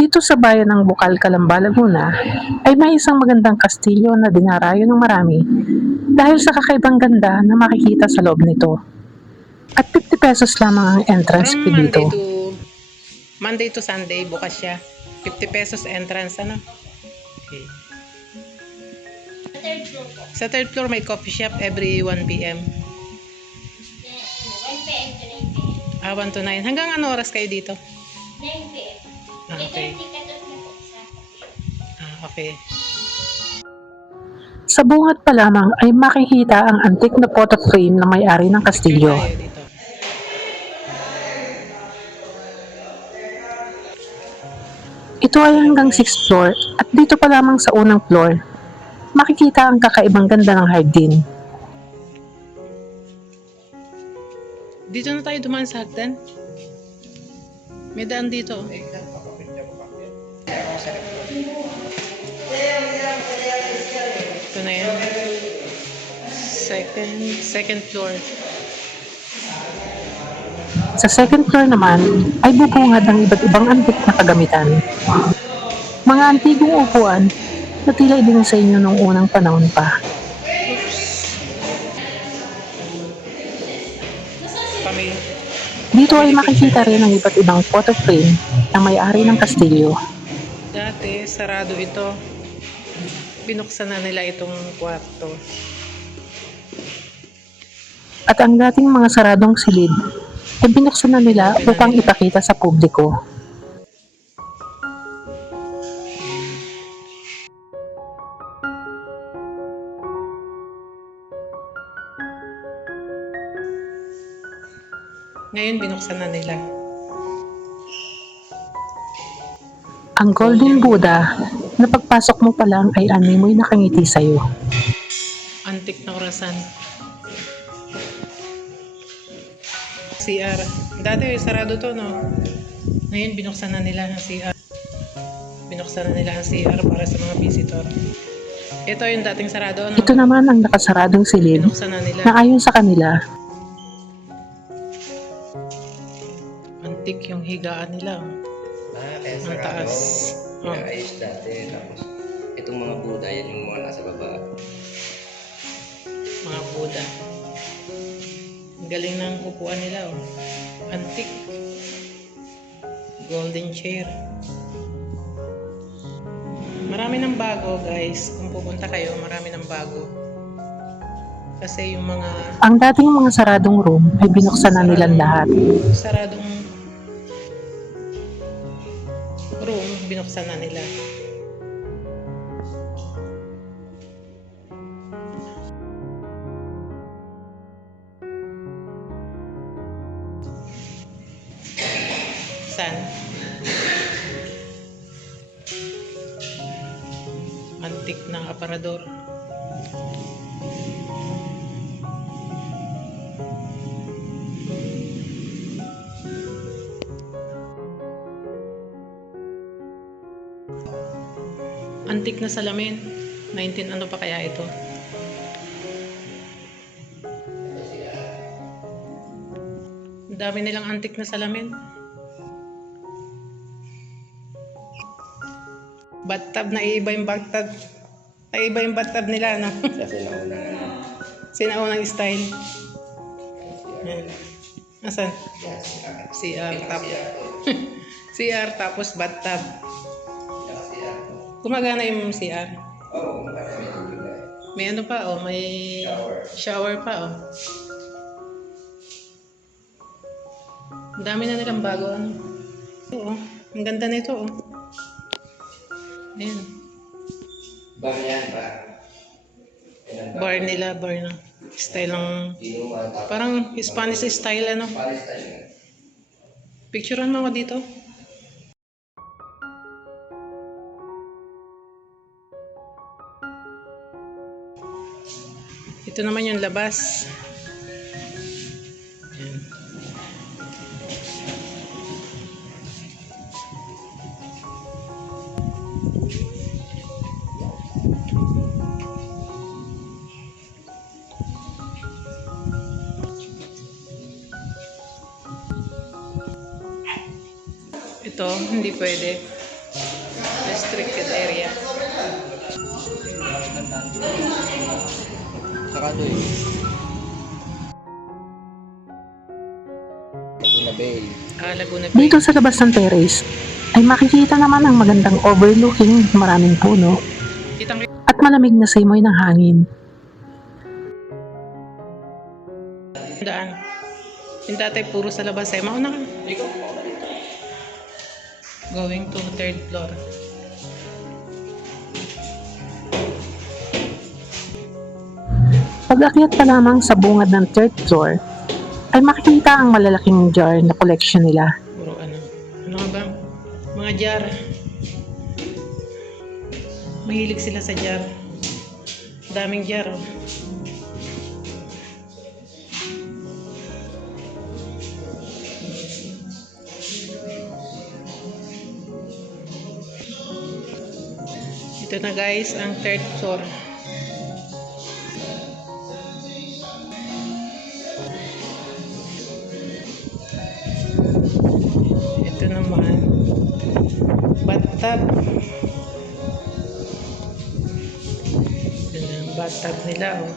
Dito sa bayan ng Bukal, Calamba, Laguna, ay may isang magandang kastilyo na dinarayo ng marami dahil sa kakaibang ganda na makikita sa loob nito. At 50 pesos lamang ang entrance From fee dito. Monday to Sunday, bukas siya. 50 pesos entrance, ano? Okay. Sa third floor may coffee shop every 1 p.m. 1 p.m. to 9 p.m. 1 to 9. Hanggang ano oras kayo dito? 9 p.m. Okay. Okay. Sa bungat pa lamang ay makikita ang antik na photo frame na may-ari ng kastilyo. Tayo dito. Ito ay hanggang 6th floor at dito pa lamang sa unang floor, makikita ang kakaibang ganda ng hardin. Dito na tayo dumaan sa hagdan. May daan dito. Ito na yan. Second floor. Sa second floor naman ay bubungad ang iba't ibang antik na kagamitan. Mga antigong upuan na tila din sa inyo nung unang panahon pa. Kami. Dito ay makikita rin ang iba't ibang photo frame ng may-ari ng kastilyo. Dati, sarado ito. Binuksan na nila itong kwarto. At ang dating mga saradong silid ay binuksan na nila upang ipakita sa publiko. Ngayon, binuksan na nila. Ang Golden Buddha na pagpasok mo pa lang ay animoy nakangiti sa'yo. Antik na orasan. CR. Dati, sarado to, no? Ngayon, binuksan na nila ang CR. Binuksan na nila ang CR para sa mga visitor. Ito yung dating sarado, no? Ito naman ang nakasaradong silid Binuksan na nila. na ayon sa kanila Antik yung higaan nila. Kaya Ang sarado, taas. Oh. pinaayos dati. Tapos, itong mga Buddha, yan yung mga nasa baba. Mga Buddha. Ang galing ng upuan nila, oh. Antik. Golden chair. Marami ng bago, guys. Kung pupunta kayo, marami ng bago. Kasi yung mga ang dating mga saradong room ay binuksan na nilang lahat. saradong room, binuksan na nila. San? Antik ng aparador. Antik na salamin. 19 ano pa kaya ito? Ang dami nilang antik na salamin. Bathtub, naiiba yung bathtub. Naiiba yung bathtub nila, no? Kasi nauna nga. Sinaunang style. Yan. Asan? CR tapos CR tapos bathtub. Gumagana yung CR. Oo, marami tubig na. May ano pa, oh, may shower pa, oh. Ang dami na nilang bago, ano. Oo, ang ganda nito, oh. Ayan. Bar yan, bar. Bar nila, bar na. Style ng, Inuman, tapos parang Spanish style, ano. Palestine nga. Picturean mo ako dito. Ito naman yung labas. Ayan. Ito, hindi pwede. Restricted area. Sarado eh. Laguna Bay. Laguna Bay. Dito sa labas ng terrace ay makikita naman ang magandang overlooking maraming puno Kitang at malamig na simoy ng hangin. daan. Yung dati puro sa labas eh. Mauna ka. Going to third floor. Pag-akyat pa lamang sa bungad ng third floor, ay makikita ang malalaking jar na collection nila. Puro ano. Ano nga ba? Mga jar. Mahilig sila sa jar. Daming jar oh. Ito na guys, ang third floor. Ito naman, bathtub. Ito na ang bathtub nila oh.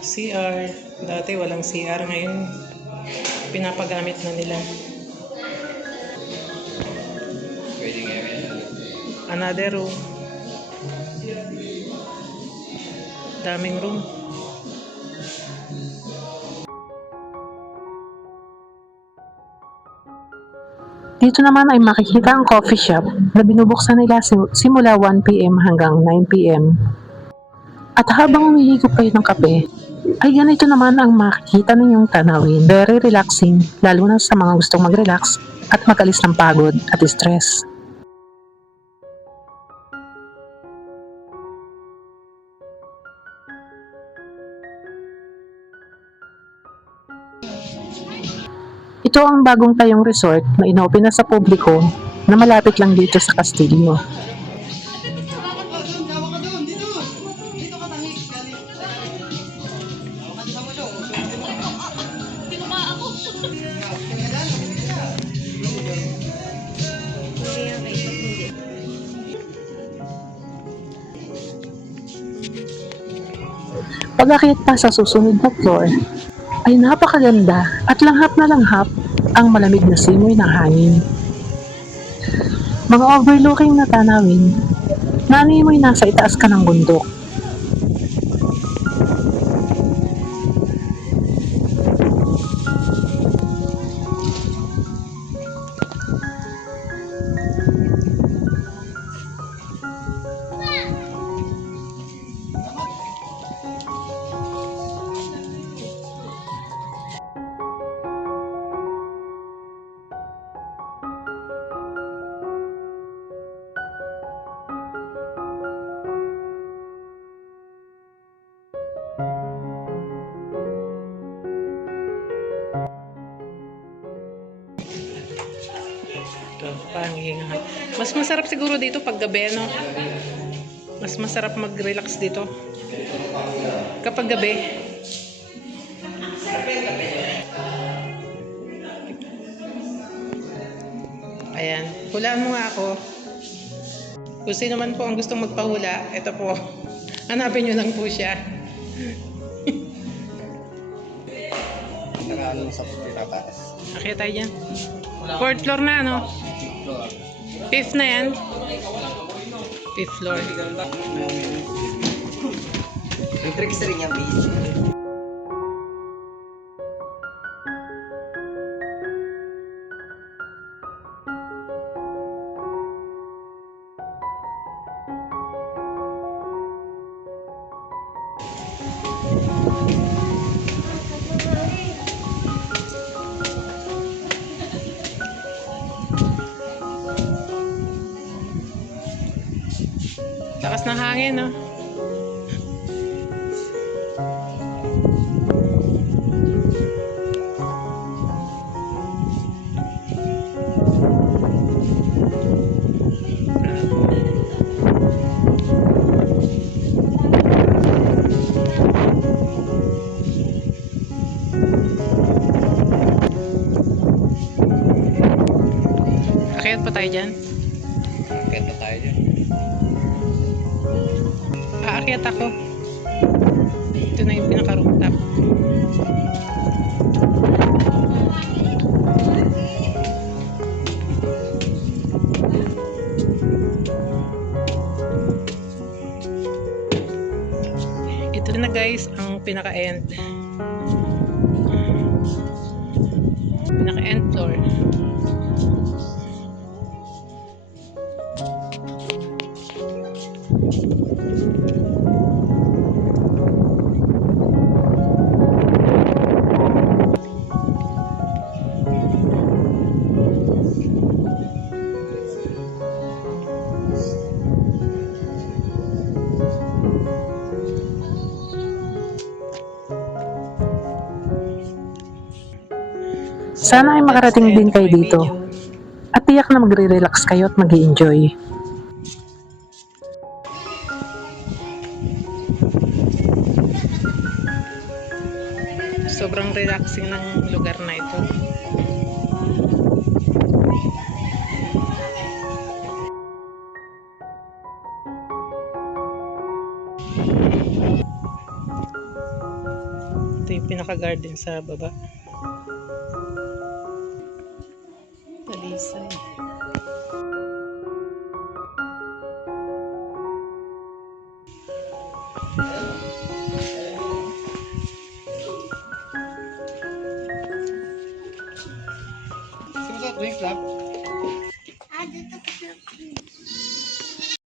CR. Dati walang CR, ngayon pinapagamit na nila. Pwede nga yan. Another room. Daming room. Dito naman ay makikita ang coffee shop na binubuksan nila simula 1 p.m. hanggang 9 p.m. At habang umihigop kayo ng kape, ay ganito naman ang makikita ninyong tanawin. Very relaxing, lalo na sa mga gustong mag-relax at mag-alis ng pagod at stress. Ito ang bagong tayong resort na inopen na sa publiko na malapit lang dito sa Castillo. Pag-akyat pa sa susunod na floor, ay napakaganda at langhap na langhap ang malamig na simoy ng hangin. Mga overlooking na tanawin, nanimoy nasa itaas ka ng bundok. Ito, panghinga. Mas masarap siguro dito pag gabi, no? Mas masarap mag-relax dito. Kapag gabi. Ayan. Hulaan mo nga ako. Kung sino man po ang gustong magpahula, ito po. Hanapin nyo lang po siya. Nakaano sa pinataas. Akit tayo dyan. Fourth floor na, no? Fifth na yan. Fifth floor. May tricks rin yan, base. Lakas ng hangin, no? Aakyat pa tayo dyan? Akit na tayo dyan. Aakyat ako. Ito na yung pinaka-rooftop. Ito na guys ang pinaka-end. Pinaka-end floor. Sana ay makarating din kayo dito. At tiyak na magre-relax kayo at mag-i-enjoy. Sobrang relaxing ng lugar na ito. Ito yung pinaka-garden sa baba. Talisay. Sino sa drinks lab?